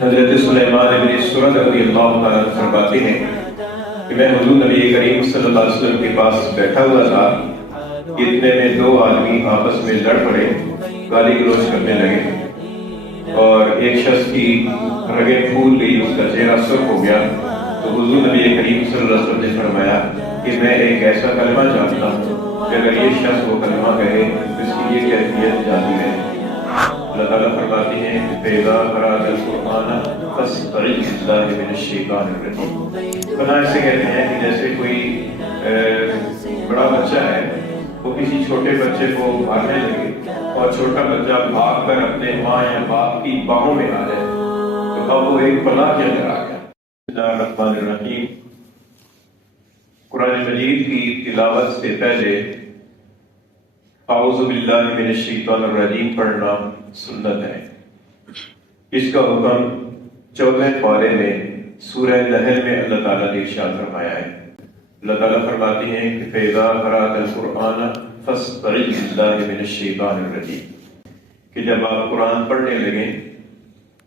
حضرت سلیمان بن سرد رضی اللہ تعالیٰ فرماتے ہیں کہ میں حضور نبی کریم صلی اللہ علیہ وسلم کے پاس بیٹھا ہوا تھا، اتنے میں دو آدمی آپس میں لڑ پڑے، گالی گلوچ کرنے لگے اور ایک شخص کی رگیں پھول گئی، اس کا چہرہ سرخ ہو گیا۔ تو حضور نبی کریم صلی اللہ علیہ وسلم نے فرمایا کہ میں ایک ایسا کلمہ جانتا ہوں کہ اگر یہ شخص وہ کلمہ کہے تو اس کی یہ کیفیت جاتی ہے۔ اللہ تعالیٰ فرماتے ہیں فَإِذَا قَرَأْتَ الْقُرْآنَ فَاسْتَعِذْ بِاللَّهِ مِنَ الشَّيْطَانِ الرَّجِيمِ۔ پناہ اسے کہتے ہیں کہ جیسے کوئی بڑا بچہ ہے، وہ کسی چھوٹے بچے کو مارنے لگے اور چھوٹا بچہ بھاگ کر اپنے ماں یا باپ کی باہوں میں آ جائے تو اب وہ ایک پناہ کے اندر آ گیا۔ بسم اللہ الرحمن الرحیم۔ قرآن مجید کی تلاوت سے پہلے اعوذ باللہ من الشیطان الرجیم پڑھنا سنت ہے۔ اس کا حکم 14 پارے میں سورہ نحل میں اللہ تعالیٰ نے ارشاد فرمایا ہے۔ اللہ تعالیٰ فرماتے ہیں کہ فَإِذَا قَرَأْتَ الْقُرْآنَ فَاسْتَعِذْ بِاللَّهِ مِنَ الشَّيْطَانِ الرَّجِيمِ کہ جب آپ قرآن پڑھنے لگیں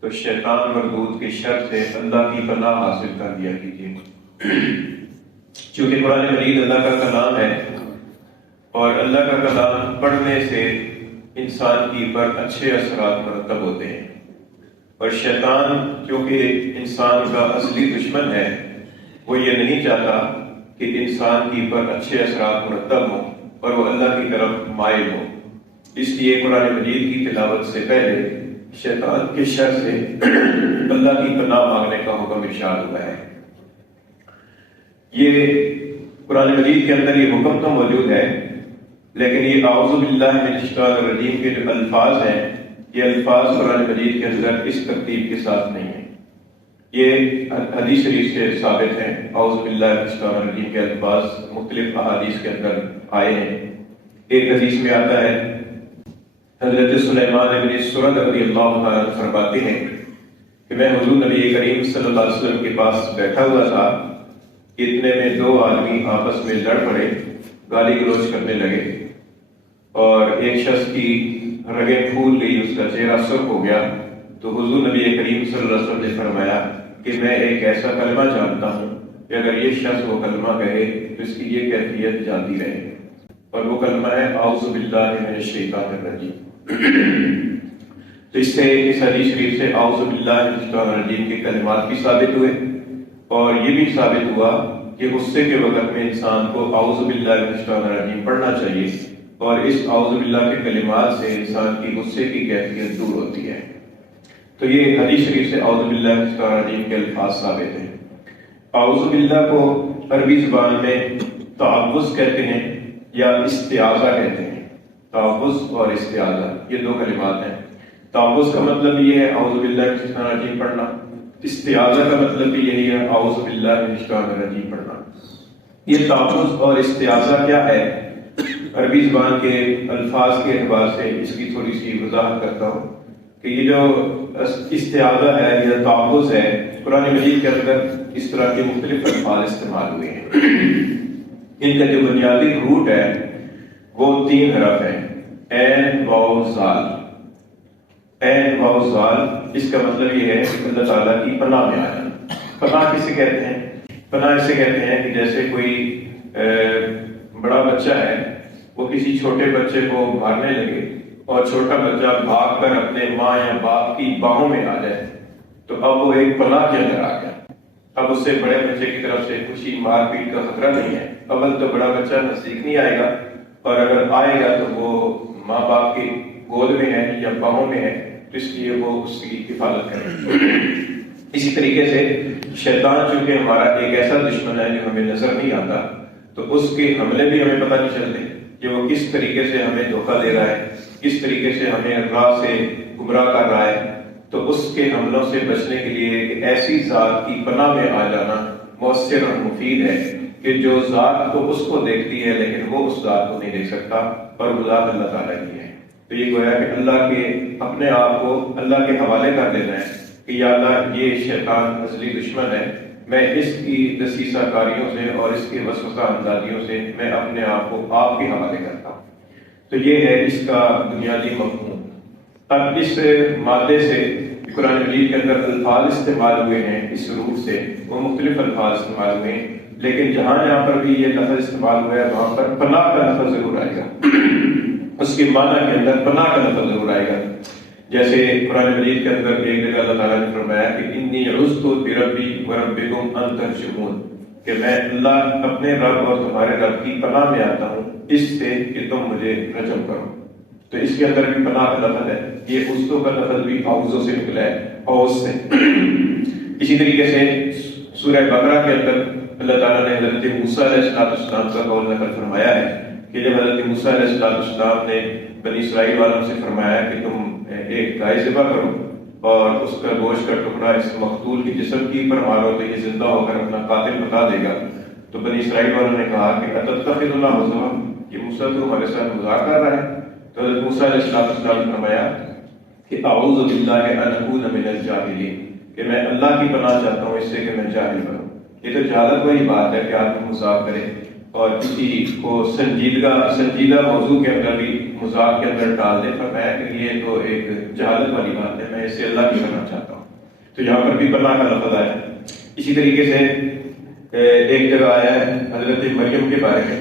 تو شیطان مردود کی شر سے اللہ کی پناہ حاصل کر دیا کیجیے۔ چونکہ قرآن مجید اللہ کا کلام ہے اور اللہ کا کلام پڑھنے سے انسان کی پر اچھے اثرات مرتب ہوتے ہیں، اور شیطان کیونکہ انسان کا اصلی دشمن ہے، وہ یہ نہیں چاہتا کہ انسان کی پر اچھے اثرات مرتب ہوں اور وہ اللہ کی طرف مائل ہو۔ اس لیے قرآن مجید کی تلاوت سے پہلے شیطان کے شر سے اللہ کی پناہ مانگنے کا حکم ارشاد ہوا ہے۔ یہ قرآن مجید کے اندر یہ حکم تو موجود ہے، لیکن یہ اعوذ باللہ من الشیطان الرجیم کے جو الفاظ ہیں، یہ الفاظ قرآن مجید کے اندر اس ترتیب کے ساتھ نہیں ہیں۔ یہ حدیث شریف سے ثابت ہیں۔ اعوذ باللہ من الشیطان الرجیم کے الفاظ مختلف احادیث کے اندر آئے ہیں۔ ایک حدیث میں آتا ہے، حضرت سلیمان بن سرد رضی اللہ تعالیٰ فرماتے ہیں کہ میں حضور نبی کریم صلی اللہ علیہ وسلم کے پاس بیٹھا ہوا تھا، اتنے میں دو آدمی آپس میں لڑ پڑے، گالی گلوچ کرنے لگے اور ایک شخص کی رگیں پھول گئی، اس کا چہرہ سرخ ہو گیا۔ تو حضور نبی کریم صلی اللہ علیہ وسلم نے فرمایا کہ میں ایک ایسا کلمہ جانتا ہوں کہ اگر یہ شخص وہ کلمہ کہے تو اس کی یہ کیفیت جاتی رہے، اور وہ کلمہ ہے اعوذ باللہ من الشیطان الرجیم۔ تو اس سے اس حدیث شریف سے اعوذ باللہ من الشیطان الرجیم کے کلمات بھی ثابت ہوئے، اور یہ بھی ثابت ہوا کہ غصے کے وقت میں انسان کو اعوذ باللہ من الشیطان الرجیم پڑھنا چاہیے، اور اس اعوذ باللہ کے کلمات سے انسان کی غصے کی کیفیت دور ہوتی ہے۔ تو یہ حدیث شریف سے اعوذ باللہ من الشیطان الرجیم کے الفاظ ثابت ہیں۔ اعوذ باللہ کو عربی زبان میں تعوذ کہتے ہیں یا استعاذہ کہتے ہیں۔ تعوذ اور استعاذہ یہ دو کلمات ہیں۔ تعوذ کا مطلب یہ ہے اعوذ باللہ من الشیطان الرجیم پڑھنا، استعاذہ کا مطلب بھی یہی ہے اعوذ باللہ من الشیطان الرجیم پڑھنا۔ یہ تعوذ اور استعاذہ کیا ہے؟ عربی زبان کے الفاظ کے اعتبار سے اس کی تھوڑی سی وضاحت کرتا ہوں کہ یہ جو استعاذہ ہے یا تعوذ ہے، قرآن مجید کے اندر اس طرح کے مختلف الفاظ استعمال ہوئے ہیں۔ ان کا جو بنیادی روٹ ہے وہ 3 حرف ہیں، عین واو زال۔ عین واو زال، اس کا مطلب یہ ہے کہ اللہ تعالیٰ کی پناہ میں آ جانا۔ پناہ کسے کہتے ہیں؟ پناہ اسے کہتے ہیں کہ جیسے کوئی بڑا بچہ ہے، وہ کسی چھوٹے بچے کو مارنے لگے اور چھوٹا بچہ بھاگ کر اپنے ماں یا باپ کی باہوں میں آ جائے تو اب وہ ایک پناہ کے اندر آ گیا۔ اب اس سے بڑے بچے کی طرف سے کچھ مار پیٹ کا خطرہ نہیں ہے۔ اول تو بڑا بچہ نزدیک نہیں آئے گا، اور اگر آئے گا تو وہ ماں باپ کی گود میں ہے یا باہوں میں ہے، تو اس لیے وہ اس کی حفاظت کرے۔ اسی طریقے سے شیطان چونکہ ہمارا ایک ایسا دشمن ہے جو ہمیں نظر نہیں آتا، تو اس کے حملے بھی ہمیں پتہ نہیں چلتے کہ وہ کس طریقے سے ہمیں دھوکہ دے رہا ہے، کس طریقے سے ہمیں راہ سے گمراہ کر رہا ہے۔ تو اس کے حملوں سے بچنے کے لیے ایک ایسی ذات کی پناہ میں آ جانا مؤثر اور مفید ہے کہ جو ذات کو اس کو دیکھتی ہے لیکن وہ اس ذات کو نہیں دیکھ سکتا، اور وہ ذات اللہ تعالیٰ کی ہے۔ تو یہ گویا کہ اللہ کے اپنے آپ کو اللہ کے حوالے کر دینا ہے کہ یا اللہ یہ شیطان اصلی دشمن ہے، میں اس کی دسیسہ کاریوں سے اور اس کے وسوسہ اندازیوں سے میں اپنے آپ کو آپ کے حوالے کرتا ہوں۔ تو یہ ہے اس کا بنیادی مفہوم۔ اب اس مادے سے قرآن مجید کے اندر الفاظ استعمال ہوئے ہیں اس روٹ سے وہ مختلف الفاظ استعمال ہوئے ہیں، لیکن جہاں جہاں پر بھی یہ لفظ استعمال ہوا ہے وہاں پر پناہ کا لفظ ضرور آئے گا، اس کے معنی کے اندر پناہ کا لفظ ضرور آئے گا۔ جیسے قرآن مجید کے اندر ایک جگہ اللہ تعالیٰ نے فرمایا کہ انی عذت بربی وربکم ان ترجمون، کہ میں اللہ اپنے رب اور تمہارے رب کی پناہ میں آتا ہوں اس سے کہ تم مجھے رجم کرو۔ تو اس کے اندر بھی پناہ کا لفظ ہے، یہ عذتوں کا لفظ بھی اعوذ سے نکلا ہے، اوز سے۔ اسی طریقے سے سورہ بقرہ کے اندر اللہ تعالیٰ نے حضرت موسیٰ علیہ السلام کا قول نقل فرمایا ہے کہ جب حضرت موسیٰ علیہ السلام نے بنی اسرائیل والوں سے فرمایا کہ تم ایک گائے ذبح کرو اور اس کا گوشت کا ٹکڑا اس مقتول کی جسم کی پر مارو تو یہ زندہ ہو کر اپنا قاتل بتا دے گا، تو بنی اسرائیل والوں نے کہا کہ اتتخذنا ہزوا، کہ موسیٰ تو ہمارے ساتھ مذاق کر رہا ہے۔ تو حضرت موسیٰ علیہ السلام نے فرمایا کہ اعوذ باللہ ان اکون من الجاہلین، کہ میں اللہ کی پناہ چاہتا ہوں اس سے کہ میں جاہل بنوں۔ یہ تو جہالت والی بات ہے کہ آدمی مذاق کرے اور کسی کو سنجیدہ موضوع کے اندر بھی مذاق کے اندر ڈال دے، فرمایا کہ یہ تو ایک جہالت والی بات ہے، میں اس سے اللہ کی پناہ چاہتا ہوں۔ تو یہاں پر بھی پناہ کا لفظ آیا۔ اسی طریقے سے ایک جگہ آیا ہے حضرت مریم کے بارے میں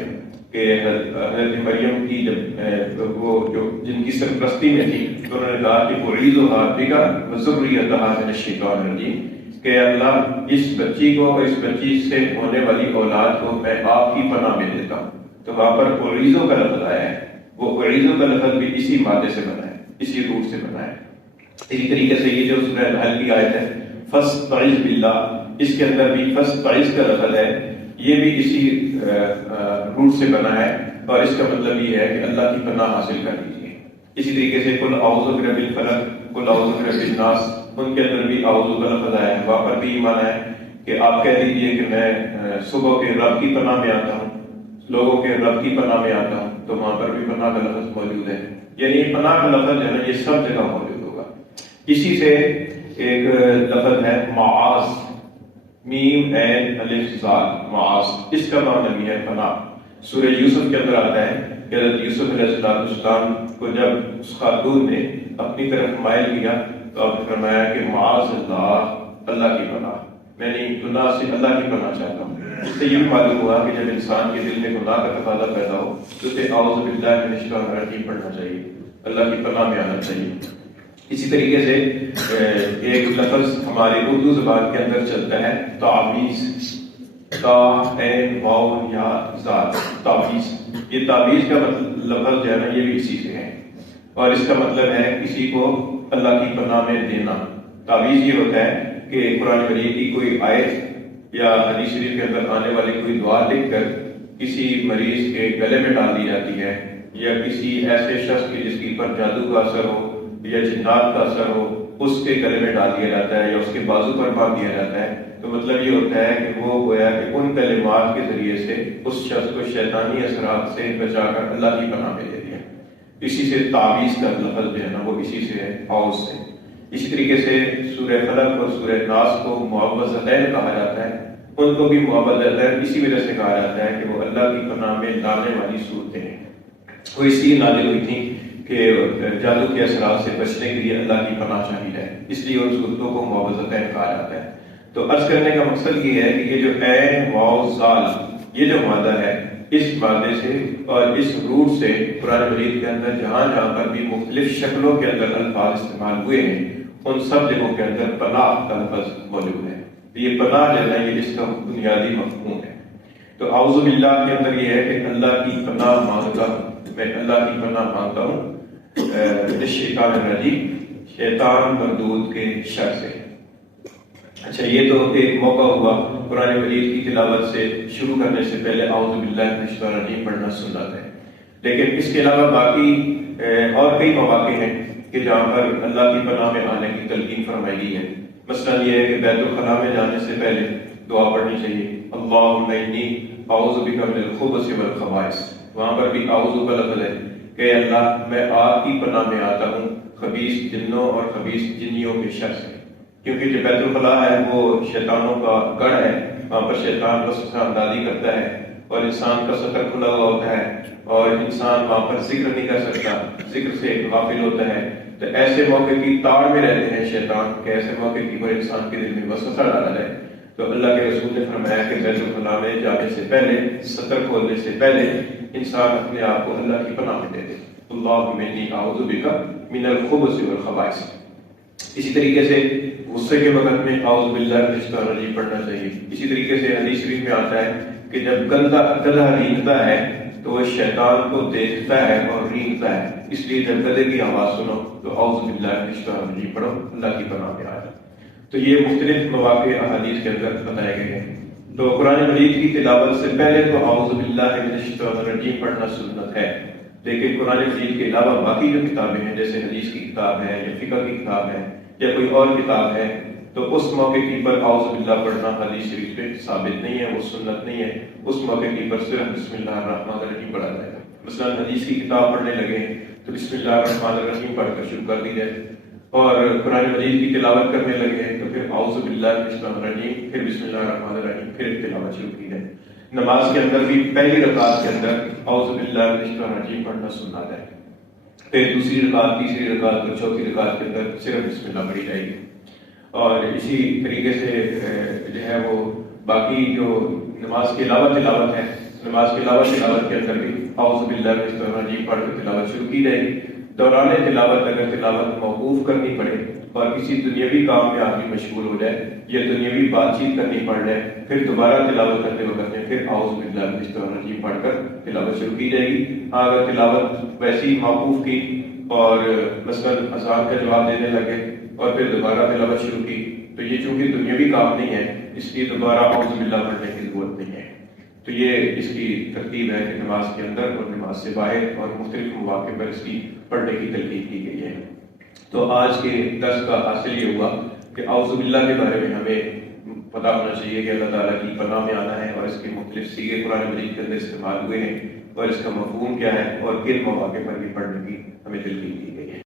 کہ حضرت مریم کی جب وہ جو جن کی سرپرستی میں تھی تو انہوں نے کہا کہ اعیذھا بک وذریتھا من الشیطان الرجیم، کہ اللہ اس بچی کو اور اس بچی سے ہونے والی اولاد کو میں آپ کی پناہ میں دیتا ہوں۔ تو وہاں پر اعیذ کا لفظ آیا ہے، وہ اعیذ کا لفظ بھی اسی مادے سے بنا ہے، اسی روٹ سے بنا ہے۔ اسی طریقے سے یہ جو سورہ نحل کی آیت ہے فاستعذ باللہ، اس کے اندر بھی فاستعذ کا لفظ ہے، یہ بھی اسی روٹ سے بنا ہے اور اس کا مطلب یہ ہے کہ اللہ کی پناہ حاصل کر لیجیے۔ اسی طریقے سے قل اعوذ برب الفلق، قل اعوذ برب الناس، ان کے اندر بھی اعوذ کا لفظ آیا ہے، وہاں پر بھی ایمان ہے کہ آپ کہہ دیجیے کہ میں صبح کے رب کی پناہ میں آتا ہوں، لوگوں کے رب کی پناہ میں آتا ہوں، تو وہاں پر بھی پناہ کا لفظ موجود ہے۔ یعنی پناہ کا لفظ جو ہے نا یہ سب جگہ موجود ہوگا۔ اسی سے ایک لفظ ہے معاذ، میم عین الف زال، معاذ، اس کا معنی بھی ہے پناہ۔ سورہ یوسف کے اندر آتا ہے کہ حضرت یوسف علیہ السلام کو جب اس خاتون نے اپنی طرف مائل کیا تو آپ نے فرمایا کہ معاذ اللہ کی پناہ، میں نے گناہ سے اللہ کی پناہ چاہتا ہوں۔ اس سے یہ بھی معلوم ہوا کہ جب انسان کے دل میں گناہ کا تقاضا پیدا ہو تو اسے اعوذ باللہ من الشیطان الرجیم پڑھنا چاہیے، اللہ کی پناہ میں آنا چاہیے۔ اسی طریقے سے ایک لفظ ہماری اردو زبان کے اندر چلتا ہے تعویذ، تا عین واو یا زاد، تعویذ۔ یہ تعویذ کا لفظ جو ہے نا یہ بھی اسی سے ہے اور اس کا مطلب ہے کسی کو اللہ کی پناہ میں دینا۔ تعویذ یہ ہوتا ہے کہ قرآن مجید کی کوئی آیت یا حدیث شریف کے اندر آنے والی کوئی دعا لکھ کر کسی مریض کے گلے میں ڈال دی جاتی ہے، یا کسی ایسے شخص کی جس کے پر جادو کا اثر ہو یا جنات کا اثر ہو اس کے گلے میں ڈال دیا جاتا ہے یا اس کے بازو پر باندھ دیا جاتا ہے۔ تو مطلب یہ ہوتا ہے کہ وہ گویا کہ ان کلمات کے ذریعے سے اس شخص کو شیطانی اثرات سے بچا کر اللہ کی پناہ میں دے دیا۔ اسی سے تعویذ کا لفظ جو ہے نا وہ اسی سے ہے، اعوذ سے۔ اسی طریقے سے سورہ فلق اور سورہ ناس کو معوذتین کہا جاتا ہے، ان کو بھی معوذتین اسی وجہ سے کہا جاتا ہے کہ وہ اللہ کی پناہ میں لانے والی صورتیں ہیں۔ وہ اس لیے نازل ہوئی تھیں کہ جادو کے اثرات سے بچنے کے لیے اللہ کی پناہ چاہیے ہے، اس لیے ان صورتوں کو معوذتین کہا جاتا ہے۔ تو عرض کرنے کا مقصد یہ ہے کہ یہ جو عین واو زال یہ جو مادہ ہے اس مادے سے اور اس روٹ سے قرآن مجید کے اندر جہاں جہاں پر بھی مختلف شکلوں کے اندر الفاظ استعمال ہوئے ہیں ان سب جگہوں کے اندر پناہ کا لفظ موجود ہے۔ یہ پناہ جو ہے یہ اس کا بنیادی مفہوم ہے۔ تو اعوذ باللہ کے اندر یہ ہے کہ اللہ کی پناہ مانگتا ہوں، میں اللہ کی پناہ مانگتا ہوں شیطان الرجیم، شیطان مردود کے شر سے۔ اچھا یہ تو ایک موقع ہوا قرآن مجید کی تلاوت سے شروع کرنے سے پہلے اعوذ باللہ من الشیطان الرجیم پڑھنا سنت ہے، لیکن اس کے علاوہ باقی اور کئی مواقع ہیں کہ جہاں پر اللہ کی پناہ میں آنے کی تلقین فرمائی گئی ہے۔ مثلا یہ ہے کہ بیت الخلاء میں جانے سے پہلے دعا پڑھنی چاہیے، اللہم انی اعوذ بک من الخبث والخبائث، وہاں پر بھی اعوذ کا لفظ ہے کہ اللہ میں آپ کی پناہ میں آتا ہوں خبیث جنوں اور خبیث جنیوں کے شر سے، کیونکہ جو بیت الخلاء ہے وہ شیطانوں کا گڑھ ہے، وہاں پر شیطان بس اندازی کرتا ہے اور انسان کا سطر کھلا ہوا ہوتا ہے اور انسان وہاں پر ذکر نہیں کر سکتا، ذکر سے غافل ہوتا ہے، تو ایسے موقع کی تاڑ میں رہتے ہیں شیطان کہ ایسے موقع کی پر انسان کے دل میں وسوسہ ڈالا جائے. تو اللہ کے رسول نے فرمایا کہ بیت الخلاء میں جانے سے پہلے، سطر کھولنے سے پہلے انسان اپنے آپ کو اللہ کی پناہ میں دے دے. اللہم انی اعوذ بک من الخبث والخبائث. اسی طریقے سے غصے کے وقت میں اعوذ باللہ من الشیطان الرجیم پڑھنا چاہیے. اسی طریقے سے حدیث شریف میں آتا ہے کہ جب گدھا رینگتا ہے تو وہ شیطان کو دیکھتا ہے اور رینگتا ہے. اس لیے جب گدھے کی آواز سنو تو اعوذ باللہ من الشیطان الرجیم پڑھو، اللہ کی پناہ میں آ جائے. تو یہ مختلف مواقع احادیث کے اندر بتائے گئے ہیں. تو قرآن مجید کی تلاوت سے پہلے تو اعوذ باللہ من الشیطان الرجیم پڑھنا سنت ہے. لیکن قرآن مجید کے علاوہ باقی جو کتابیں ہیں جیسے حدیث کی کتاب ہے یا فقہ کی کتاب ہے یا کوئی اور کتاب ہے تو اس موقع کی پر اعوذ باللہ پڑھنا حدیث شریف میں ثابت نہیں ہے، وہ سنت نہیں ہے. اس موقع کی پر صرف بسم اللہ الرحمن الرحیم پڑھا جائے گا. مثلا حدیث کی کتاب پڑھنے لگے تو بسم اللہ الرحمن الرحیم پڑھ کر شروع کر دی جائے، اور قرآن مجید کی تلاوت کرنے لگے تو پھر اعوذ باللہ من الشیطان الرجیم، پھر بسم اللہ الرحمن الرحیم، پھر تلاوت شروع کی جائے. نماز کے اندر بھی پہلی رکعت کے اندر اعوذ باللہ من الشیطان الرجیم پڑھنا سنت ہے. پھر دوسری رکعت، تیسری رکعت اور چوتھی رکعت کے اندر صرف بسم اللہ پڑھی جائے گی. اور اسی طریقے سے جو ہے وہ باقی جو نماز کے علاوہ تلاوت ہے، نماز کے علاوہ تلاوت کے اندر بھی اعوذ باللہ من الشیطان الرجیم پڑھ کر تلاوت شروع کی جائے گی. دوران تلاوت اگر تلاوت موقوف کرنی پڑے اور کسی دنیاوی کام میں آدمی مشغول ہو جائے یا دنیاوی بات چیت کرنی پڑ جائے، پھر دوبارہ تلاوت کرتے وقت میں پھر اعوذ باللہ من الشیطان الرجیم پڑھ کر تلاوت شروع کی جائے گی. اگر تلاوت ویسی موقوف کی اور مثلا اذان کا جواب دینے لگے اور پھر دوبارہ تلاوت شروع کی تو یہ چونکہ دنیاوی کام نہیں ہے اس لیے دوبارہ اعوذ باللہ پڑھنے کی ضرورت نہیں ہے. تو یہ اس کی ترتیب ہے کہ نماز کے اندر اور نماز سے باہر اور مختلف مواقع پر اس کی پڑھنے کی تلقین کی گئی ہے. تو آج کے درس کا حاصل یہ ہوا کہ اعوذ باللہ کے بارے میں ہمیں پتہ ہونا چاہیے کہ اللہ تعالیٰ کی پناہ میں آنا ہے اور اس کے مختلف صیغے قرآن مجید کے اندر استعمال ہوئے ہیں اور اس کا مفہوم کیا ہے اور کن مواقع پر بھی پڑھنے کی ہمیں تلقین